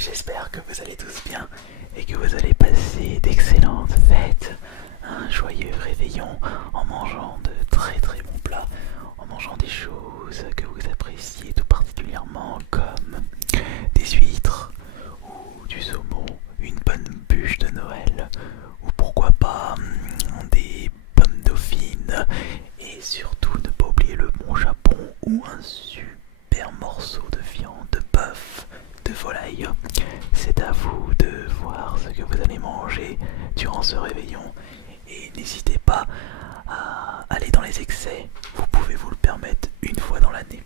j'espère que vous allez tous bien et que vous allez passer d'excellentes fêtes, un joyeux réveillon en mangeant de très très bons plats, en mangeant des choses que vous appréciez tout particulièrement comme des huîtres ou du saumon, une bonne bûche de Noël ou pourquoi pas des pommes dauphines et surtout ne pas oublier le bon Japon ou un super morceau de viande de bœuf, de volaille. C'est à vous de voir ce que vous allez manger durant ce réveillon et n'hésitez pas à aller dans les excès, vous pouvez vous le permettre une fois dans l'année.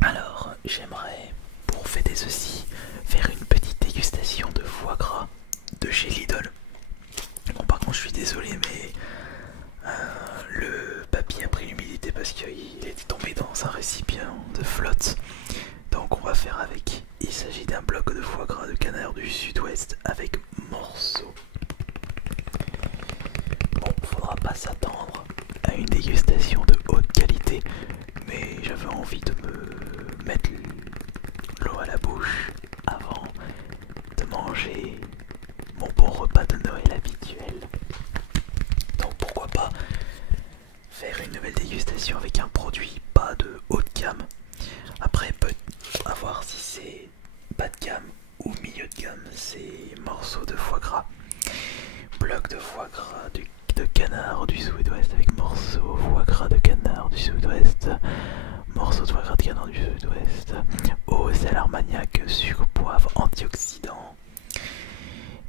Alors j'aimerais, pour fêter ceci, faire une petite dégustation de foie gras de chez Lidl. Bon, par contre je suis désolé mais le papier a pris l'humidité parce qu'il était tombé dans un récipient de flotte. Donc on va faire avec. Il s'agit d'un bloc de foie gras de canard du sud-ouest avec morceaux. Bon, faudra pas s'attendre à une dégustation de haute qualité, mais j'avais envie de me mettre l'eau à la bouche avant de manger mon bon repas de Noël habituel. Donc pourquoi pas faire une nouvelle dégustation avec un produit pas de haute gamme. Après peut à voir si c'est bas de gamme ou milieu de gamme, ces morceaux de foie gras. Bloc de foie gras de canard du sud-ouest avec morceaux foie gras de canard du sud-ouest, morceaux de foie gras de canard du sud-ouest, eau, sel armagnac, sucre, poivre, antioxydants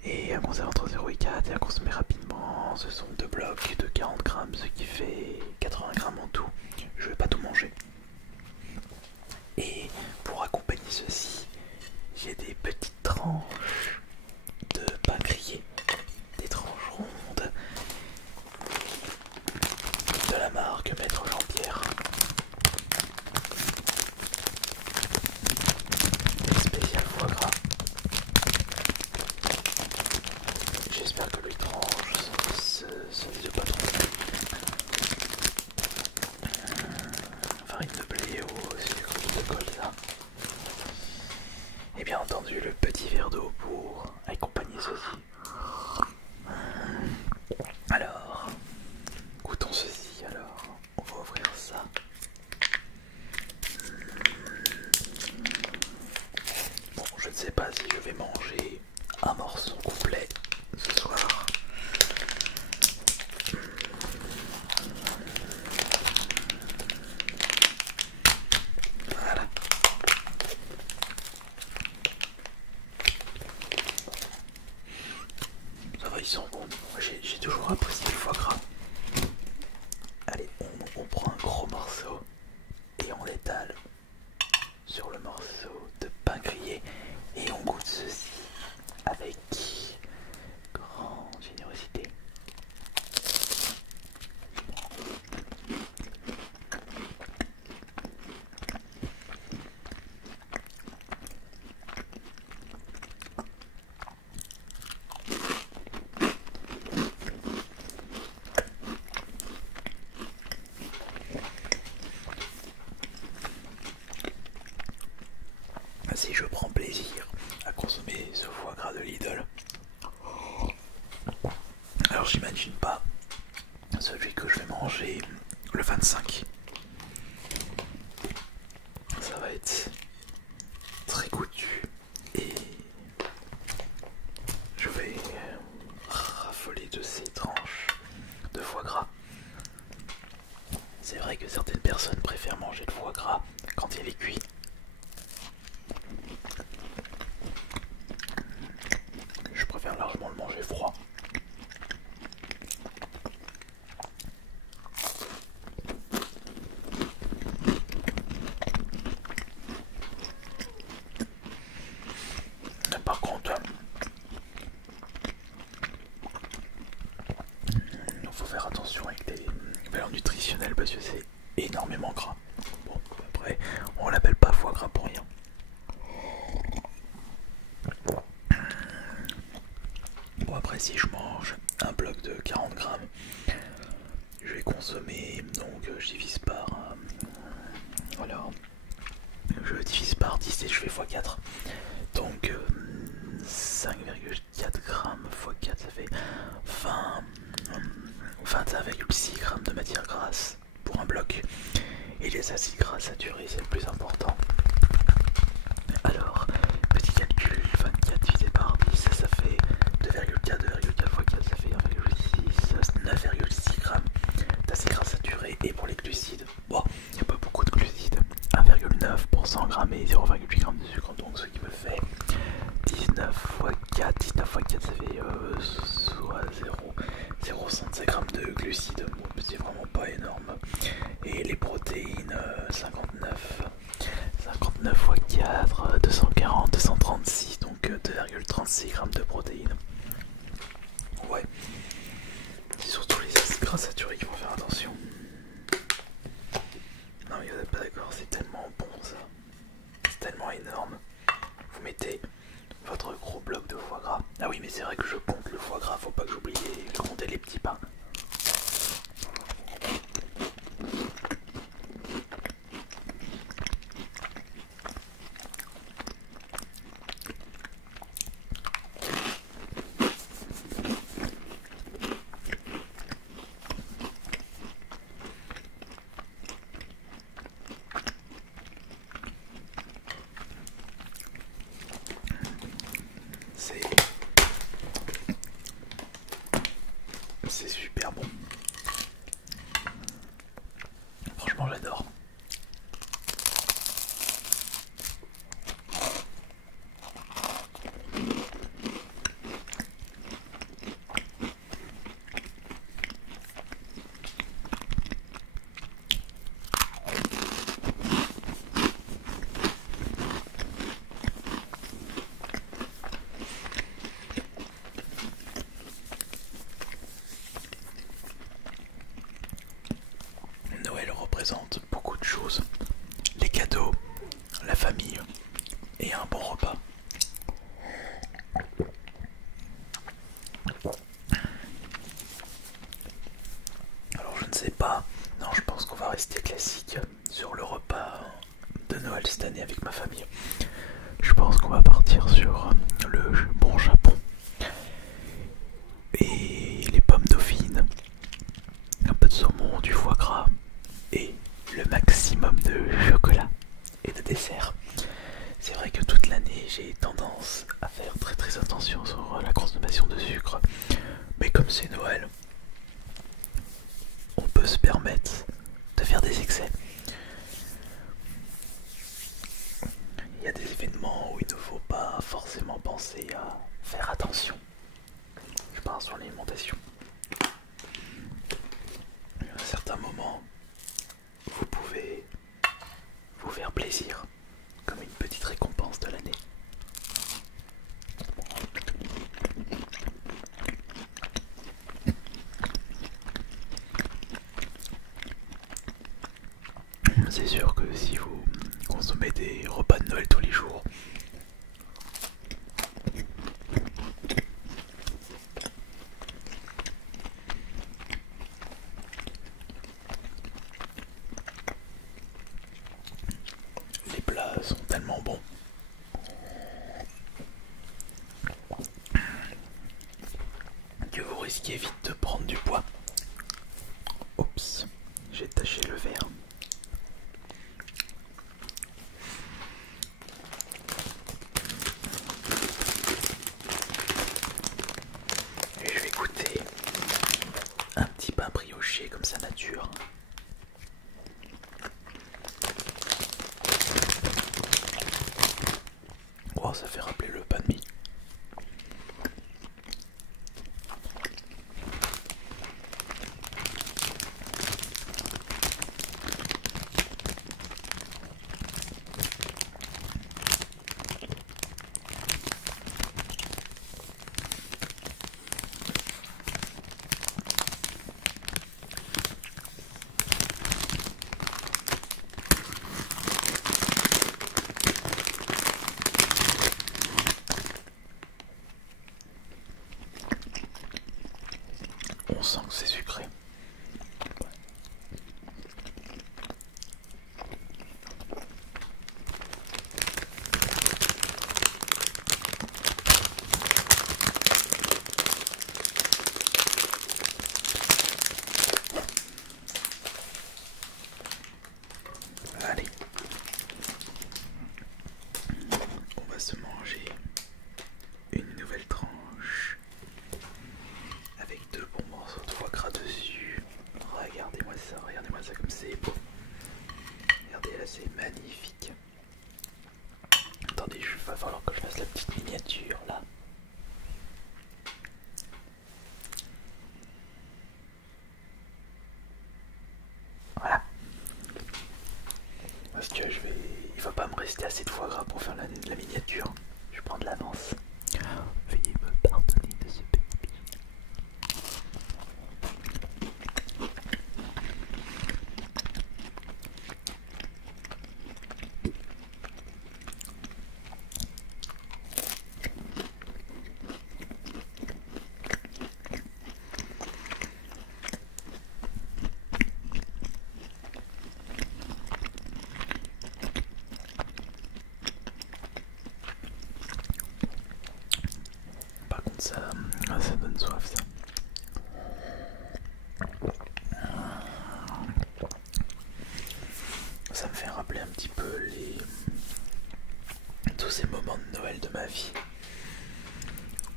et un conservateur entre 0 et 4 et à consommer rapidement. Ce sont deux blocs de 40 grammes, ce qui fait 80 grammes en tout. Je vais pas tout manger. Et pour accompagner ceci, j'ai des petites tranches de pain grillé, des tranches rondes de la marque Maître Jean-Pierre. Spécial foie gras. J'espère que les tranches se disent pas trop. Farine de blé au sucre de colza. Et bien entendu le petit verre d'eau pour accompagner ceci. Alors, goûtons ceci. Alors, on va ouvrir ça. Bon, je ne sais pas si je vais manger un morceau complet ce soir. Voilà. Ça va, ils sont bons. J'ai toujours apprécié le foie gras. Allez, on prend un gros morceau et on l'étale sur le morceau de pain grillé et on goûte ceci avec grande générosité. Si je prends plaisir à consommer ce foie gras de Lidl, alors j'imagine pas celui que je vais manger le 25. Ça va être très goûtu et je vais raffoler de ces tranches de foie gras. C'est vrai que certaines personnes préfèrent manger le foie gras quand il est cuit. Je préfère largement le manger froid. Mais par contre, il faut faire attention avec les valeurs nutritionnelles parce que c'est énormément gras. Bon, après, on l'appelle pas foie gras pour rien. Bon, après, si je mange un bloc de 40 grammes, je vais consommer, donc je divise par, voilà, je divise par 10 et je fais x4. Donc 5,4 grammes x4 ça fait 21,6 grammes de matière grasse pour un bloc. Et les acides gras saturés c'est le plus important. Alors, petit calcul, 24 divisé par 10, ça fait 2,4, 2,4 x 4, ça fait 1,6, 9,6 grammes d'acides gras saturés. Et pour les glucides, bon, il n'y a pas beaucoup de glucides, 1,9 pour 100 grammes et 0,8 g de sucre, donc ce qui me fait 19 x 4, 19 x 4 ça fait soit 0,65 grammes de glucides, c'est vraiment pas énorme. Et les protéines, 59 x 4, 240, 236, donc 2,36 grammes de protéines. Ouais, c'est surtout les acides gras saturés qu'il faut faire attention. Non mais vous n'êtes pas d'accord, c'est tellement bon ça, c'est tellement énorme. Vous mettez votre gros bloc de foie gras. Ah oui mais c'est vrai que je compte le foie gras, faut pas que j'oublie de compter les petits pains. C'est super bon. Franchement j'adore. Noël représente beaucoup de choses. Les cadeaux, la famille et un bon repas. Alors je ne sais pas, non je pense qu'on va rester classique sur le repas de Noël cette année avec ma famille. Je pense qu'on va partir sur le bon Japon et les pommes dauphines, un peu de saumon, du foie gras et le maximum de chocolat et de dessert. C'est vrai que toute l'année j'ai tendance à faire très attention sur la consommation de sucre, mais comme c'est Noël, on peut se permettre de faire des excès. Il y a des événements où il ne faut pas forcément penser à faire attention. Je parle sur l'alimentation. À certains moments, vous pouvez vous faire plaisir comme une petite récompense de l'année. C'est sûr que si vous consommez des repas de Noël tous les jours, les plats sont tellement bons que vous risquez vite de prendre du poids. Oups, j'ai taché le verre. Et je vais goûter un petit pain brioché comme sa nature. Oh, ça fait rappeler le pain de mie. On sent que c'est sucré. falloir que je fasse la petite miniature là. Voilà. Parce que il va pas me rester assez de foie gras pour faire la miniature. Je prends de l'avance. Veuillez me pardonner de ce petit bijou. Par contre ça donne soif ça. Ça me fait rappeler un petit peu tous ces moments de Noël de ma vie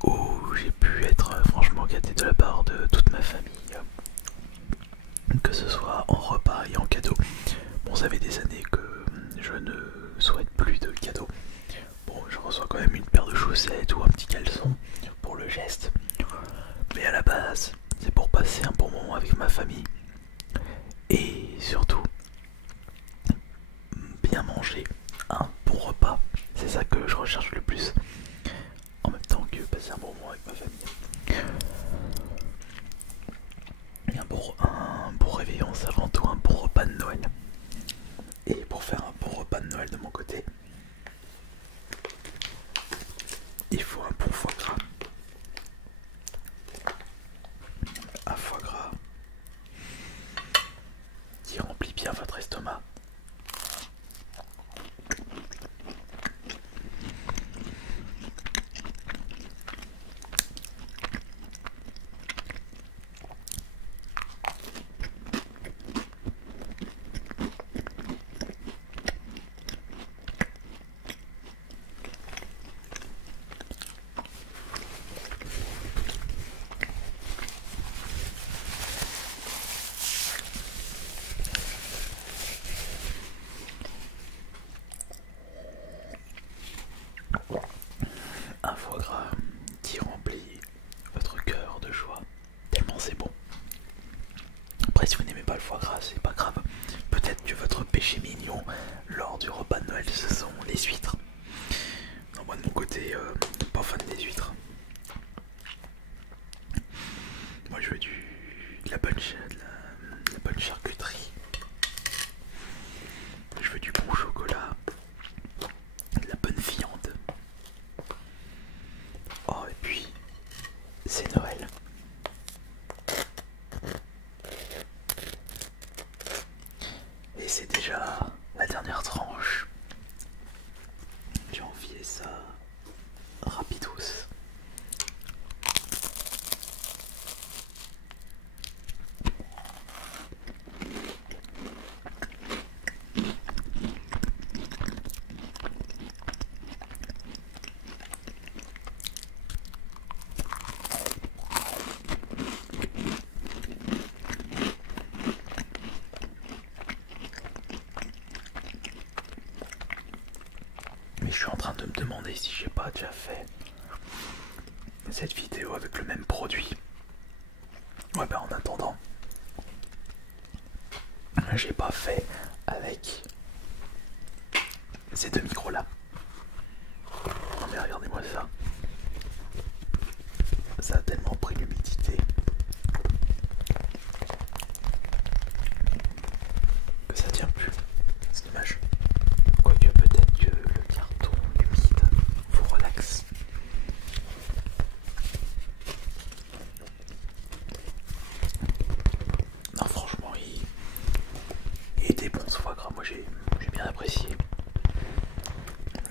où j'ai pu être franchement gâté de la part de toute ma famille, que ce soit en repas et en cadeau. Bon, ça fait des années que je ne souhaite plus de cadeaux. Bon, je reçois quand même une paire de chaussettes ou un petit caleçon pour le geste, mais à la base c'est pour passer un bon moment avec ma famille et surtout bien manger un bon repas. C'est ça que je recherche le plus, en même temps que passer un bon moment avec ma famille. Et un bon réveillon, c'est avant tout un bon repas de Noël. Et pour faire un bon repas de Noël de mon côté, il faut un bon foie gras. Un foie gras qui remplit bien votre estomac. Un foie gras qui remplit votre cœur de joie, tellement c'est bon. Après, si vous n'aimez pas le foie gras, c'est pas grave. Peut-être que votre péché mignon lors du repas de Noël, ce sont les huîtres. Non, moi de mon côté, pas fan des huîtres. Moi je veux de la bonne charcuterie. Je veux du bon chocolat, de la bonne viande. Oh, et puis, c'est Noël. Et c'est déjà la dernière tranche. J'ai enfilé ça rapidos. Mais je suis en train de me demander si j'ai pas déjà fait cette vidéo avec le même produit. Ouais, ben en attendant, j'ai pas fait avec ces deux micros là. Non mais regardez-moi ça. Ça a tellement pris l'humidité que ça tient plus. C'est dommage. Quoique peut-être que le carton humide vous relaxe. Non, franchement, il était bon ce foie gras. Moi j'ai bien apprécié.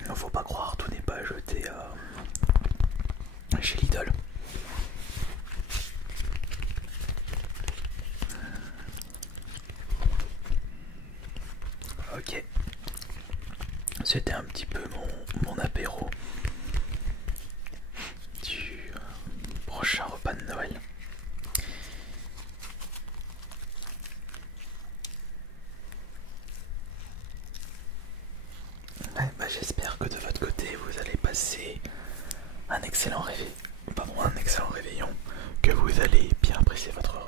Il faut pas croire, tout n'est pas à jeter chez Lidl. Ok, c'était un petit peu mon apéro du prochain repas de Noël. Ouais, bah j'espère que de votre côté vous allez passer passer un excellent réveillon, que vous allez bien apprécier votre